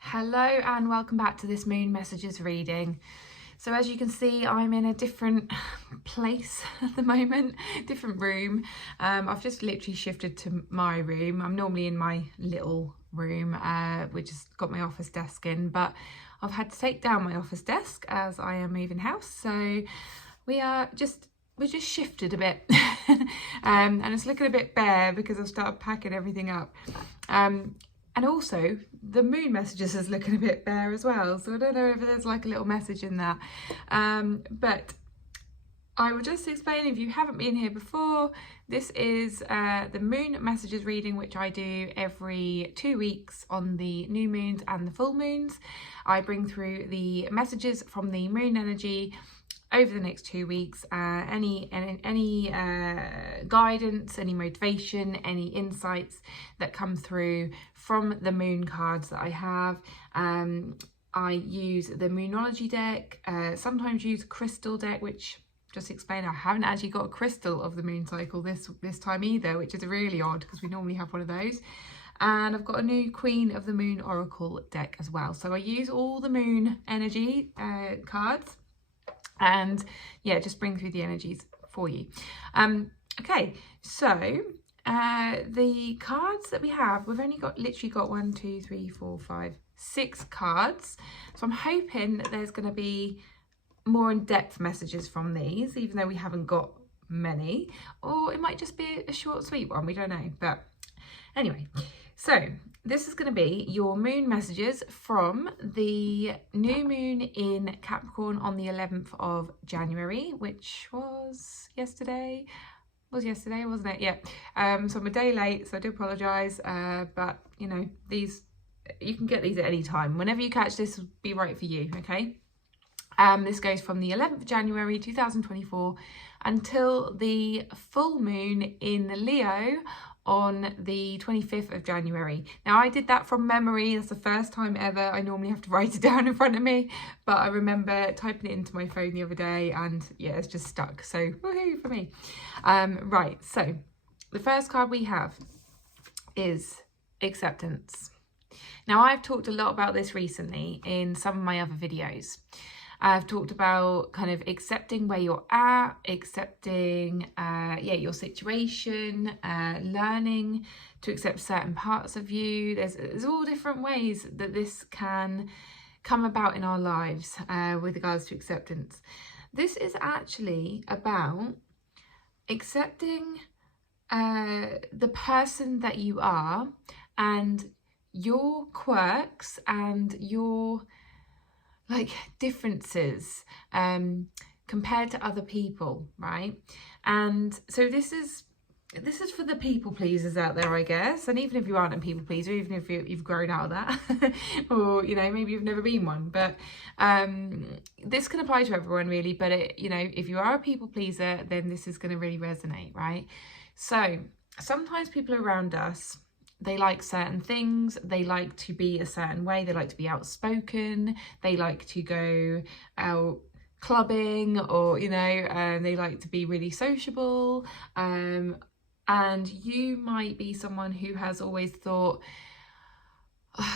Hello and welcome back to this moon messages reading. So as you can see, I'm in a different place at the moment, different room. I've just literally shifted to my room. I'm normally in my little room, which has got my office desk in, but I've had to take down my office desk as I am moving house. So we're just shifted a bit and it's looking a bit bare because I've started packing everything up. And also, the moon messages is looking a bit bare as well. So I don't know if there's like a little message in that. But I will just explain, if you haven't been here before, this is the moon messages reading, which I do every 2 weeks on the new moons and the full moons. I bring through the messages from the moon energy over the next 2 weeks, any guidance, any motivation, any insights that come through from the moon cards that I have. I use the Moonology deck, sometimes use a crystal deck, which just explain, I haven't actually got a crystal of the moon cycle this time either, which is really odd because we normally have one of those. And I've got a new Queen of the Moon Oracle deck as well. So I use all the moon energy cards and yeah, just bring through the energies for you. Okay, so the cards that we have, we've only literally got 1, 2, 3, 4, 5, 6 cards. So I'm hoping that there's going to be more in-depth messages from these, even though we haven't got many, or it might just be a short, sweet one. We don't know. But anyway, so this is going to be your moon messages from the new moon in Capricorn on the 11th of January, which was yesterday. Was yesterday, wasn't it? Yeah. So I'm a day late, so I do apologise. But you know, these, you can get these at any time. Whenever you catch this, will be right for you. Okay. This goes from the 11th of January 2024 until the full moon in Leo on the 25th of January. Now I did that from memory. That's the first time ever. I normally have to write it down in front of me, but I remember typing it into my phone the other day and yeah, it's just stuck. So woohoo for me. Right, so the first card we have is acceptance. Now I've talked a lot about this recently in some of my other videos. I've talked about kind of accepting where you're at, accepting your situation, learning to accept certain parts of you. There's all different ways that this can come about in our lives with regards to acceptance. This is actually about accepting the person that you are and your quirks and your differences compared to other people, right? And so this is for the people pleasers out there, I guess. And even if you aren't a people pleaser, even if you've grown out of that, or you know, maybe you've never been one, but this can apply to everyone really. But if you are a people pleaser, then this is going to really resonate, right? So sometimes people around us, they like certain things, they like to be a certain way, they like to be outspoken, they like to go out clubbing, or they like to be really sociable, and you might be someone who has always thought,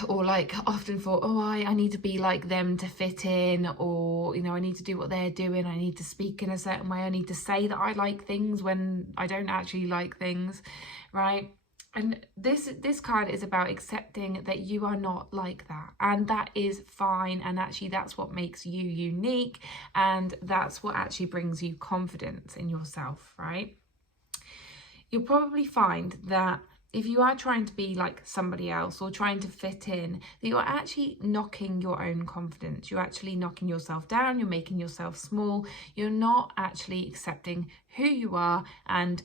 or often thought, oh, I need to be like them to fit in, or I need to do what they're doing, I need to speak in a certain way, I need to say that I like things when I don't actually like things, right? And this card is about accepting that you are not like that, and that is fine, and actually that's what makes you unique, and that's what actually brings you confidence in yourself, right? You'll probably find that if you are trying to be like somebody else or trying to fit in, that you're actually knocking your own confidence. You're actually knocking yourself down, you're making yourself small, you're not actually accepting who you are, and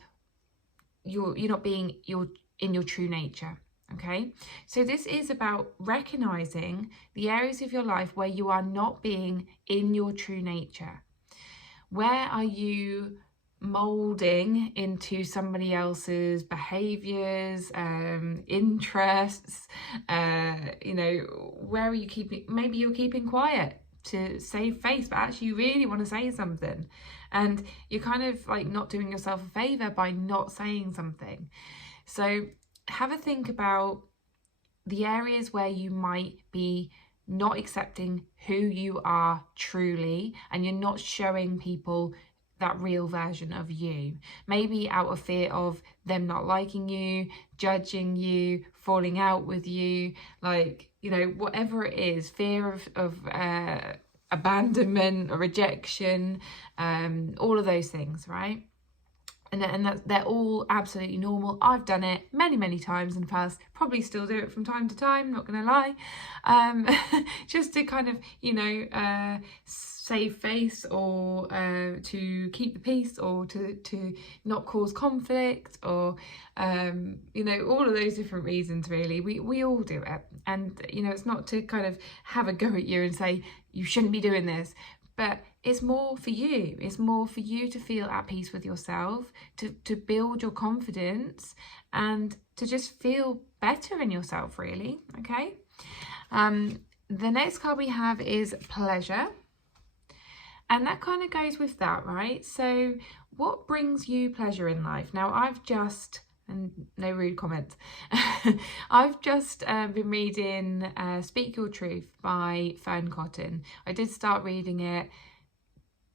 you're not being in your true nature. Okay, so this is about recognizing the areas of your life where you are not being in your true nature. Where are you molding into somebody else's behaviors, interests? Where are you keeping, maybe you're keeping quiet to save face, but actually you really want to say something, and you're kind of not doing yourself a favor by not saying something. So have a think about the areas where you might be not accepting who you are truly, and you're not showing people that real version of you, maybe out of fear of them not liking you, judging you, falling out with you, like, you know, whatever it is, fear of abandonment or rejection, all of those things, right? And they're all absolutely normal. I've done it many times in the past, probably still do it from time to time, not gonna lie, just to kind of, you know, save face, or to keep the peace, or to not cause conflict, or you know, all of those different reasons. Really, we all do it. And you know, it's not to kind of have a go at you and say you shouldn't be doing this, but it's more for you. It's more for you to feel at peace with yourself, to build your confidence, and to just feel better in yourself, really. Okay. The next card we have is pleasure. And that kind of goes with that, right? So what brings you pleasure in life? Now, I've just, and no rude comments, I've just been reading Speak Your Truth by Fern Cotton. I did start reading it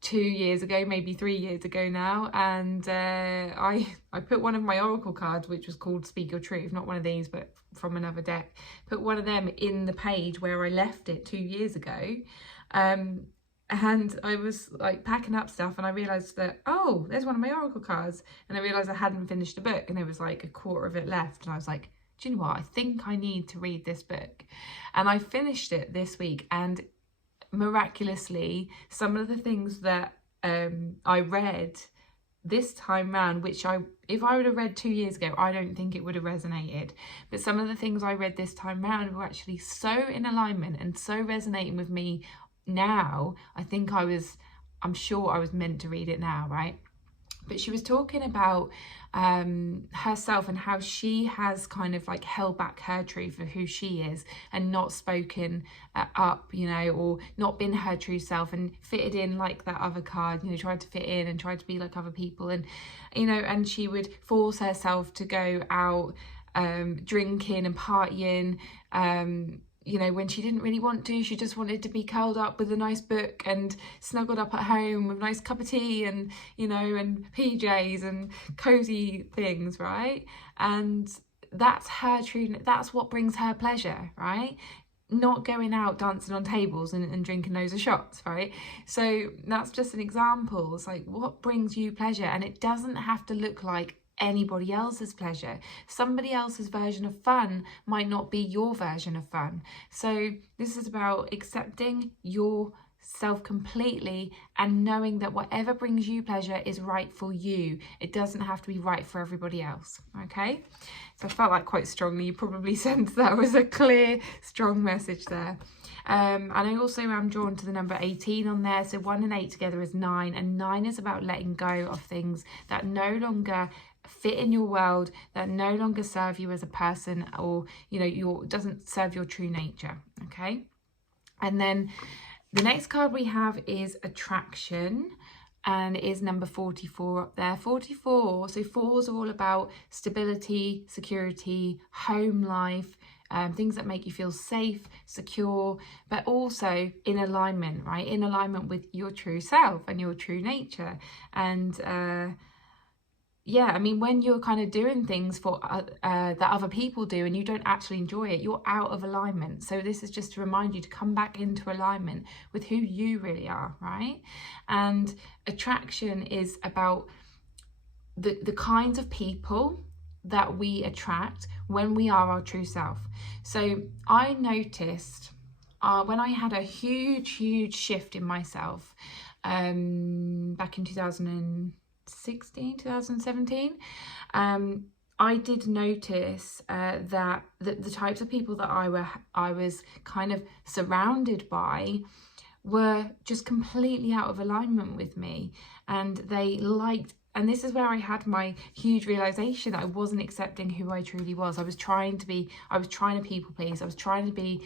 2 years ago, maybe 3 years ago now, and I put one of my oracle cards, which was called Speak Your Truth, not one of these, but from another deck, put one of them in the page where I left it 2 years ago. And I was like packing up stuff, and I realised that, oh, there's one of my oracle cards. And I realised I hadn't finished the book, and there was like a quarter of it left. And I was like, do you know what? I think I need to read this book. And I finished it this week, and miraculously, some of the things that I read this time round, which if I would have read 2 years ago, I don't think it would have resonated. But some of the things I read this time round were actually so in alignment and so resonating with me now. I'm sure I was meant to read it now, right? But she was talking about herself and how she has kind of like held back her truth of who she is, and not spoken up, you know, or not been her true self, and fitted in like that other card, you know, tried to fit in and tried to be like other people. And, you know, and she would force herself to go out drinking and partying, you know, when she didn't really want to. She just wanted to be curled up with a nice book and snuggled up at home with a nice cup of tea and, you know, and PJs and cozy things, right? And that's her true, that's what brings her pleasure, right? Not going out dancing on tables and drinking loads of shots, right? So that's just an example. It's like, what brings you pleasure? And it doesn't have to look like anybody else's pleasure. Somebody else's version of fun might not be your version of fun. So this is about accepting yourself completely and knowing that whatever brings you pleasure is right for you. It doesn't have to be right for everybody else. Okay, so I felt like quite strongly, you probably sensed that was a clear, strong message there. And I also am drawn to the number 18 on there. So 1 and 8 together is 9, and 9 is about letting go of things that no longer fit in your world, that no longer serve you as a person, or, you know, doesn't serve your true nature. Okay, and then the next card we have is attraction, and it is number 44 up there. 44, so 4s are all about stability, security, home life, things that make you feel safe, secure, but also in alignment, right? In alignment with your true self and your true nature. And yeah, I mean, when you're kind of doing things for that other people do and you don't actually enjoy it, you're out of alignment. So this is just to remind you to come back into alignment with who you really are, right? And attraction is about the kinds of people that we attract when we are our true self. So I noticed when I had a huge shift in myself back in 2017, I did notice that the types of people that I was kind of surrounded by were just completely out of alignment with me, and they liked, and this is where I had my huge realization that I wasn't accepting who I truly was. I was trying to people please. I was trying to be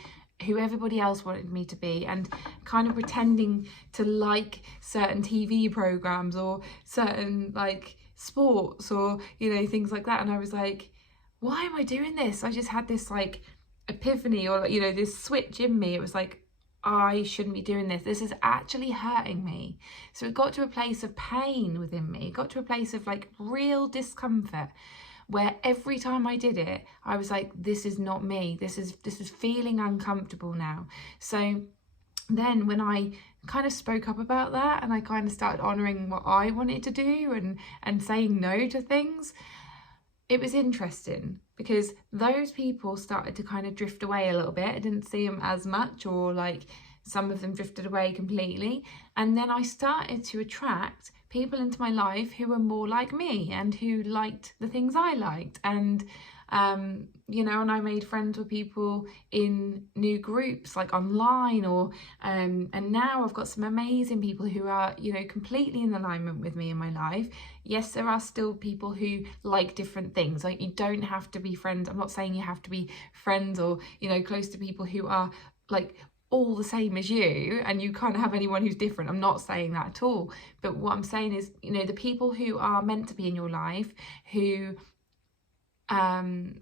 who everybody else wanted me to be, and kind of pretending to like certain TV programs or certain like sports or, you know, things like that. And I was like, why am I doing this? I just had this like epiphany, or, you know, this switch in me. It was like, I shouldn't be doing this. This is actually hurting me. So it got to a place of pain within me. It got to a place of like real discomfort, where every time I did it, I was like, this is not me. This is feeling uncomfortable now. So then when I kind of spoke up about that, and I kind of started honouring what I wanted to do and saying no to things, it was interesting, because those people started to kind of drift away a little bit. I didn't see them as much, or like some of them drifted away completely. And then I started to attract people into my life who were more like me and who liked the things I liked. And you know, and I made friends with people in new groups, like online, or and now I've got some amazing people who are, you know, completely in alignment with me in my life. Yes, there are still people who like different things. Like, you don't have to be friends. I'm not saying you have to be friends or, you know, close to people who are like all the same as you, and you can't have anyone who's different. I'm not saying that at all. But what I'm saying is, you know, the people who are meant to be in your life, who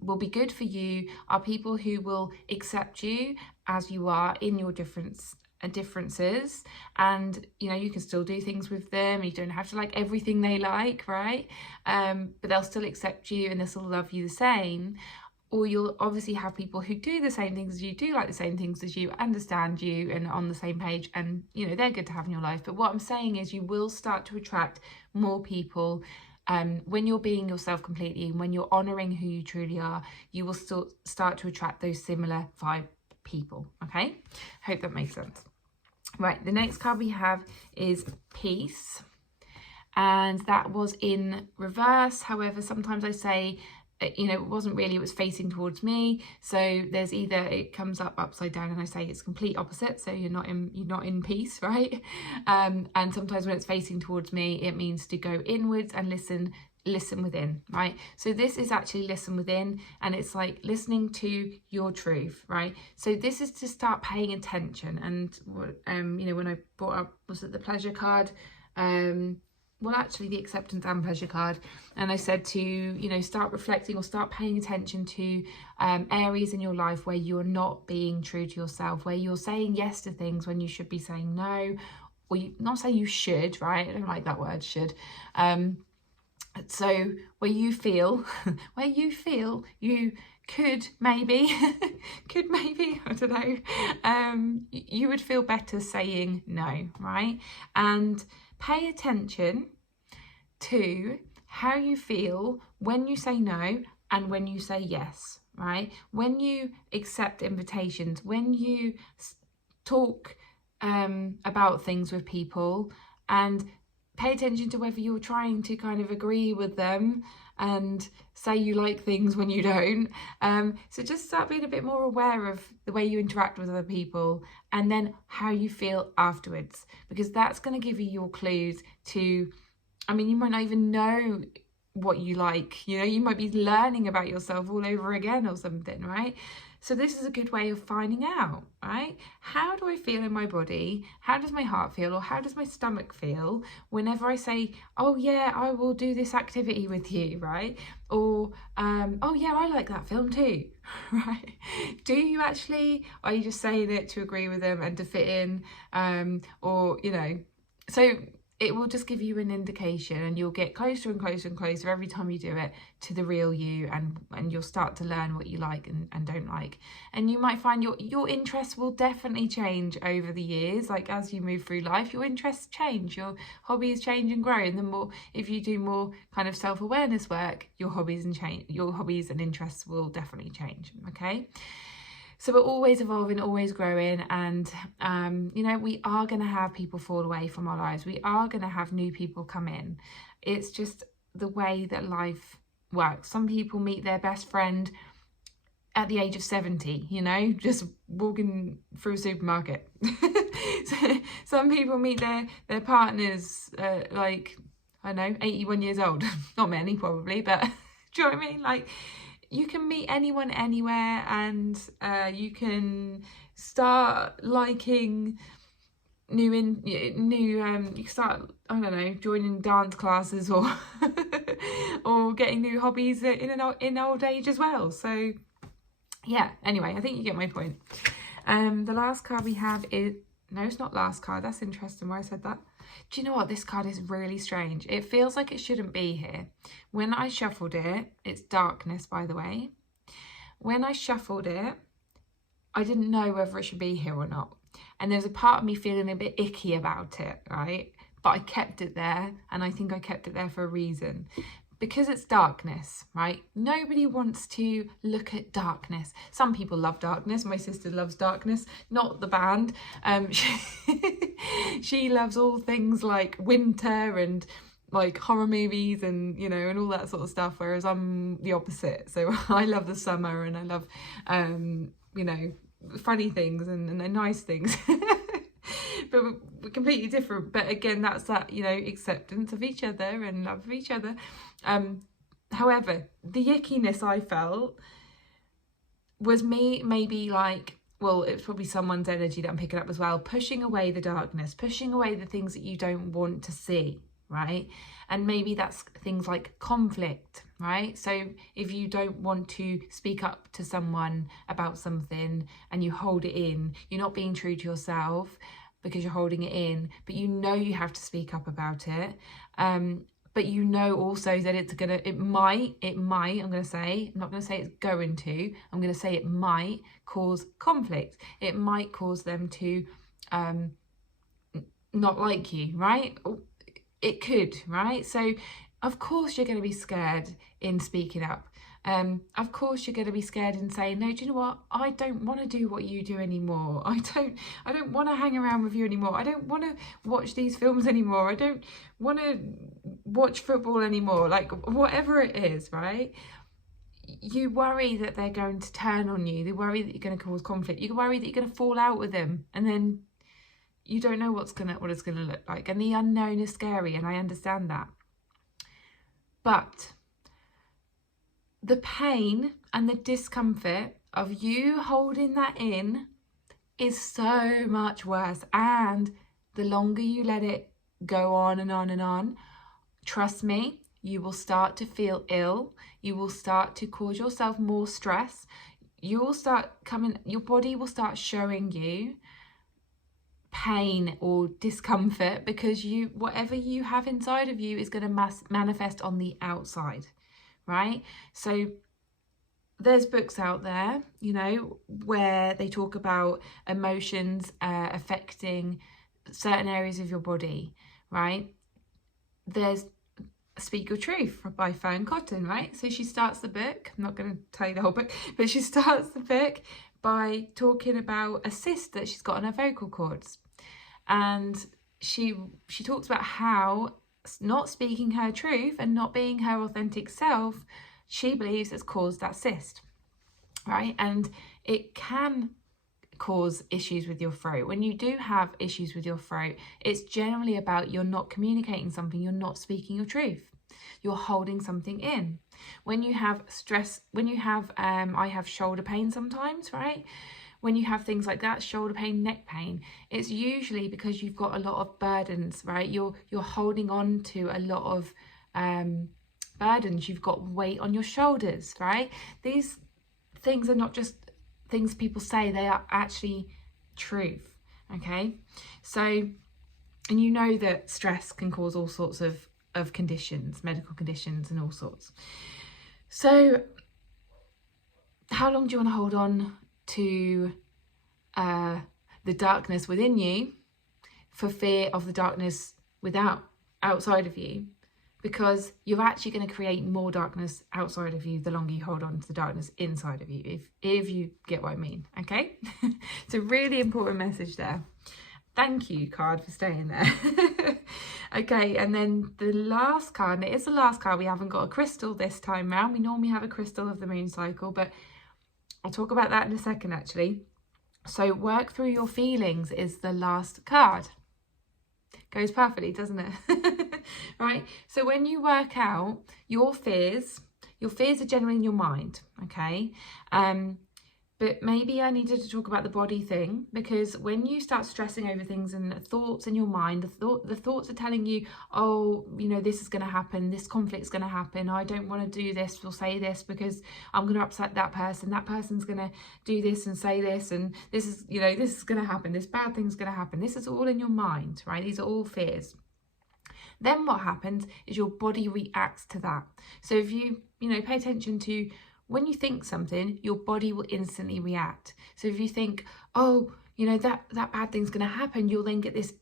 will be good for you, are people who will accept you as you are in your differences, and, you know, you can still do things with them. You don't have to like everything they like, right? But they'll still accept you and they'll still love you the same. Or you'll obviously have people who do the same things as you, do like the same things as you, understand you, and on the same page, and, you know, they're good to have in your life. But what I'm saying is, you will start to attract more people when you're being yourself completely, and when you're honouring who you truly are. You will still start to attract those similar vibe people. Okay, hope that makes sense. Right, the next card we have is Peace, and that was in reverse. However, sometimes I say, you know, it wasn't really, it was facing towards me. So there's either it comes up upside down and I say it's complete opposite, so you're not in peace, right? And sometimes when it's facing towards me, it means to go inwards and listen within, right? So this is actually listen within, and it's like listening to your truth, right? So this is to start paying attention. And you know, when I brought up, was it the pleasure card? Well, actually the acceptance and pleasure card, and I said to, you know, start reflecting or start paying attention to areas in your life where you're not being true to yourself, where you're saying yes to things when you should be saying no, or not saying you should, right? I don't like that word, should. So where you feel you could maybe I don't know, you would feel better saying no, right? And pay attention to how you feel when you say no and when you say yes, right? When you accept invitations, when you talk about things with people, and pay attention to whether you're trying to kind of agree with them and say you like things when you don't. So just start being a bit more aware of the way you interact with other people, and then how you feel afterwards, because that's going to give you your clues to, I mean, you might not even know what you like, you know, you might be learning about yourself all over again or something, right? So this is a good way of finding out, right? How do I feel in my body? How does my heart feel, or how does my stomach feel whenever I say, oh yeah, I will do this activity with you, right? Or, oh yeah, I like that film too, right? Do you actually, or are you just saying it to agree with them and to fit in? Or, you know, so it will just give you an indication, and you'll get closer and closer and closer every time you do it to the real you, and you'll start to learn what you like and don't like. And you might find your interests will definitely change over the years. Like, as you move through life, your interests change, your hobbies change and grow. And the more, if you do more kind of self-awareness work, your hobbies and interests will definitely change. Okay. So we're always evolving, always growing, and, you know, we are going to have people fall away from our lives. We are going to have new people come in. It's just the way that life works. Some people meet their best friend at the age of 70, you know, just walking through a supermarket. So some people meet their partners like, I don't know, 81 years old. Not many probably, but do you know what I mean? Like, you can meet anyone anywhere, and you can start liking you can start, I don't know, joining dance classes or or getting new hobbies in old age as well. So yeah, anyway, I think you get my point. The last card we have is, no, it's not last card. That's interesting why I said that. Do you know what? This card is really strange. It feels like it shouldn't be here. When I shuffled it, it's darkness, by the way. When I shuffled it, I didn't know whether it should be here or not. And there's a part of me feeling a bit icky about it, right? But I kept it there, and I think I kept it there for a reason. Because it's darkness, right? Nobody wants to look at darkness. Some people love darkness. My sister loves darkness, not the band. She loves all things like winter and like horror movies and, you know, and all that sort of stuff, whereas I'm the opposite. So I love the summer, and I love, you know, funny things and nice things. But we're completely different. But again, that's that, you know, acceptance of each other and love of each other. However, the ickiness I felt was me maybe like, well, it's probably someone's energy that I'm picking up as well, pushing away the darkness, pushing away the things that you don't want to see, right? And maybe that's things like conflict, right? So if you don't want to speak up to someone about something and you hold it in, you're not being true to yourself because you're holding it in, but you know you have to speak up about it. But you know also that it might, I'm not going to say it's going to, I'm going to say it might cause conflict. It might cause them to not like you, right? It could, right? So of course you're going to be scared in speaking up. Of course you're going to be scared in saying, no, do you know what? I don't want to do what you do anymore. I don't want to hang around with you anymore. I don't want to watch these films anymore. I don't want to watch football anymore. Like whatever it is, right? You worry that they're going to turn on you. They worry that you're going to cause conflict. You worry that you're going to fall out with them, and then you don't know what it's going to look like. And the unknown is scary, and I understand that. But the pain and the discomfort of you holding that in is so much worse. And the longer you let it go on and on and on, trust me, you will start to feel ill. You will start to cause yourself more stress. Your body will start showing you pain or discomfort because whatever you have inside of you is going to manifest on the outside. Right? So there's books out there, you know, where they talk about emotions affecting certain areas of your body, right? There's Speak Your Truth by Fern Cotton, right? So she starts the book, I'm not going to tell you the whole book, but she starts the book by talking about a cyst that she's got on her vocal cords. And she talks about how not speaking her truth and not being her authentic self, she believes has caused that cyst, right? And it can cause issues with your throat. When you do have issues with your throat, it's generally about you're not communicating something, you're not speaking your truth, you're holding something in. When you have stress, I have shoulder pain sometimes, right? When you have things like that, shoulder pain, neck pain, it's usually because you've got a lot of burdens, right? You're holding on to a lot of burdens. You've got weight on your shoulders, right? These things are not just things people say, they are actually truth, okay? So, and you know that stress can cause all sorts of conditions, medical conditions and all sorts. So how long do you want to hold on to the darkness within you for fear of the darkness outside of you? Because you're actually going to create more darkness outside of you the longer you hold on to the darkness inside of you, if you get what I mean, okay? It's a really important message there. Thank you, card, for staying there. Okay, and then the last card, and it is the last card, we haven't got a crystal this time round. We normally have a crystal of the moon cycle, but I'll talk about that in a second, actually. So work through your feelings is the last card. Goes perfectly, doesn't it? Right? So when you work out your fears are generally in your mind, okay? But But maybe I needed to talk about the body thing, because when you start stressing over things and thoughts in your mind, the thoughts are telling you, oh, you know, this is going to happen, this conflict's going to happen, I don't want to do this or say this because I'm going to upset that person's going to do this and say this, and this is, you know, this is going to happen, this bad thing's going to happen. This is all in your mind, right? These are all fears. Then what happens is your body reacts to that. So if you know, pay attention to when you think something, your body will instantly react. So if you think, oh, you know, that bad thing's going to happen, you'll then get this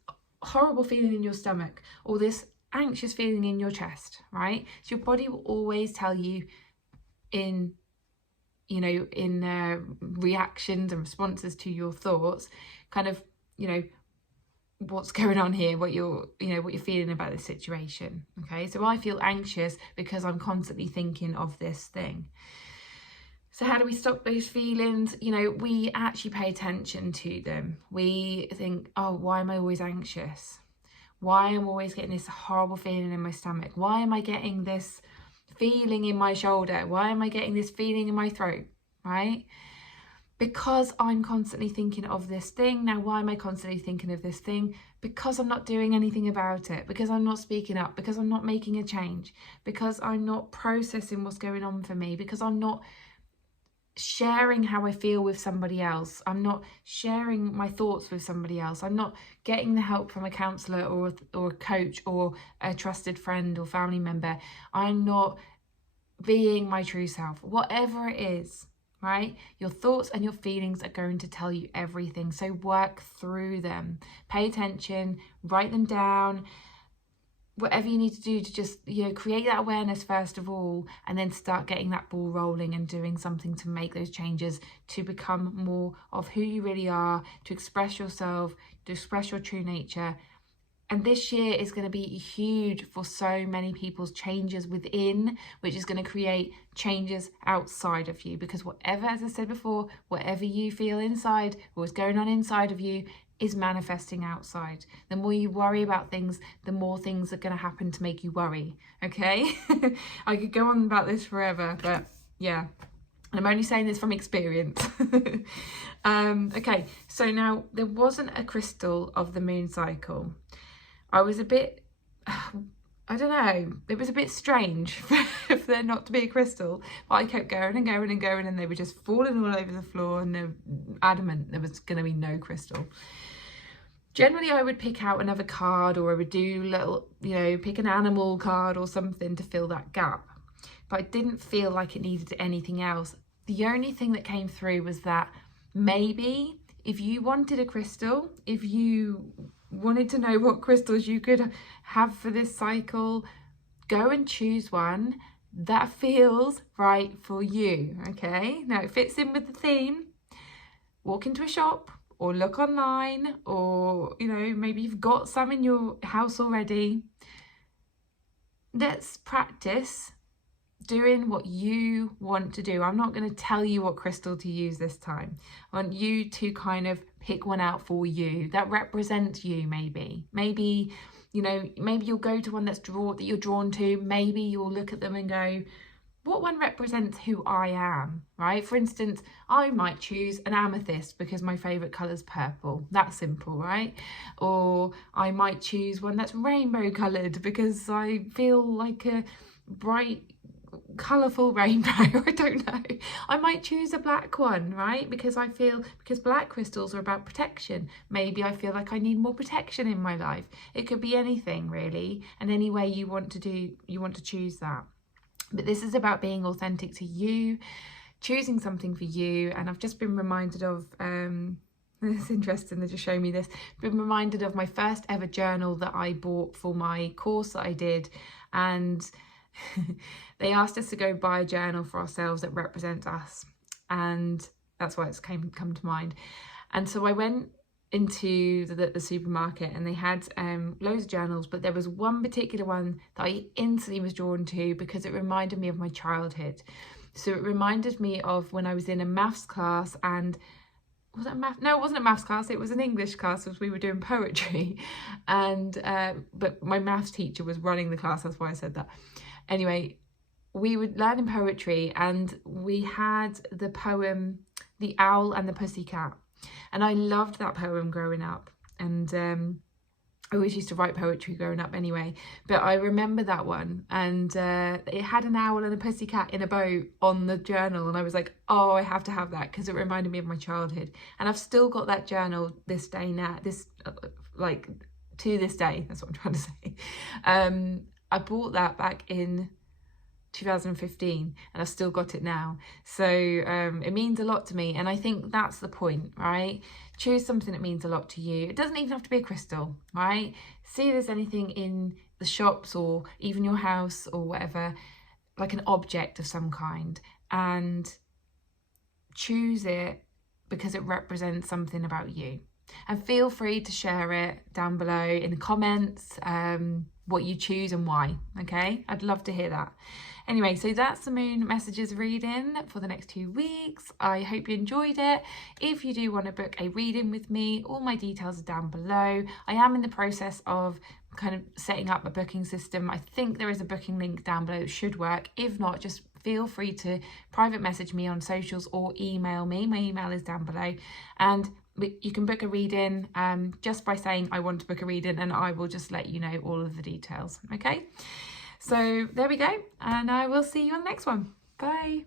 horrible feeling in your stomach or this anxious feeling in your chest, right? So your body will always tell you in reactions and responses to your thoughts, kind of, you know, what's going on here, what you're feeling about this situation. Okay, so I feel anxious because I'm constantly thinking of this thing. So how do we stop those feelings? You know, we actually pay attention to them. We think, oh, why am I always anxious? Why am I always getting this horrible feeling in my stomach? Why am I getting this feeling in my shoulder? Why am I getting this feeling in my throat, right? Because I'm constantly thinking of this thing. Now, why am I constantly thinking of this thing? Because I'm not doing anything about it, because I'm not speaking up, because I'm not making a change, because I'm not processing what's going on for me, because I'm not sharing how I feel with somebody else. I'm not sharing my thoughts with somebody else. I'm not getting the help from a counsellor or a coach or a trusted friend or family member. I'm not being my true self. Whatever it is, right? Your thoughts and your feelings are going to tell you everything. So work through them. Pay attention, write them down, whatever you need to do to just, you know, create that awareness first of all, and then start getting that ball rolling and doing something to make those changes, to become more of who you really are, to express yourself, to express your true nature. And this year is going to be huge for so many people's changes within, which is going to create changes outside of you. Because whatever, as I said before, whatever you feel inside, what's going on inside of you, is manifesting outside. The more you worry about things, the more things are going to happen to make you worry. Okay? I could go on about this forever, but yeah. I'm only saying this from experience. Okay, so now there wasn't a crystal of the moon cycle. I was a bit, I don't know, it was a bit strange for there not to be a crystal, but I kept going and going and going, and they were just falling all over the floor, and they're adamant there was going to be no crystal. Generally, I would pick out another card, or I would do little, you know, pick an animal card or something to fill that gap. But I didn't feel like it needed anything else. The only thing that came through was that maybe if you wanted a crystal, if you wanted to know what crystals you could have for this cycle, go and choose one that feels right for you. Okay, now it fits in with the theme. Walk into a shop or look online, or, you know, maybe you've got some in your house already. Let's practice doing what you want to do. I'm not going to tell you what crystal to use this time. I want you to kind of pick one out for you that represents you. Maybe, you know, maybe you'll go to one that you're drawn to. Maybe you'll look at them and go, what one represents who I am, right? For instance, I might choose an amethyst because my favourite colour is purple. That's simple, right? Or I might choose one that's rainbow coloured because I feel like a bright, colourful rainbow. I don't know. I might choose a black one, right? Because black crystals are about protection. Maybe I feel like I need more protection in my life. It could be anything really, and any way you want to choose that. But this is about being authentic to you, choosing something for you. And I've just been reminded of, it's interesting, they just show me this, been reminded of my first ever journal that I bought for my course that I did. And they asked us to go buy a journal for ourselves that represents us. And that's why it's come to mind. And so I went into the supermarket, and they had loads of journals, but there was one particular one that I instantly was drawn to because it reminded me of my childhood. So it reminded me of when I was in a maths class, and was it a math? No, it wasn't a maths class, it was an English class because we were doing poetry. And but my maths teacher was running the class, that's why I said that. Anyway, we were learning poetry, and we had the poem The Owl and the Pussycat. And I loved that poem growing up. And I always used to write poetry growing up anyway, but I remember that one, and it had an owl and a pussycat in a boat on the journal, and I was like, oh, I have to have that because it reminded me of my childhood. And I've still got that journal this day now, like to this day, that's what I'm trying to say. I bought that back in 2015 and I've still got it now, so it means a lot to me, and I think that's the point, right? Choose something that means a lot to you. It doesn't even have to be a crystal, right? See if there's anything in the shops or even your house or whatever, like an object of some kind, and choose it because it represents something about you. And feel free to share it down below in the comments, what you choose and why, okay? I'd love to hear that. Anyway, so that's the moon messages reading for the next 2 weeks. I hope you enjoyed it. If you do want to book a reading with me, all my details are down below. I am in the process of kind of setting up a booking system. I think there is a booking link down below that should work. If not, just feel free to private message me on socials or email me. My email is down below, and you can book a reading just by saying I want to book a reading, and I will just let you know all of the details. Okay, so there we go, and I will see you on the next one. Bye.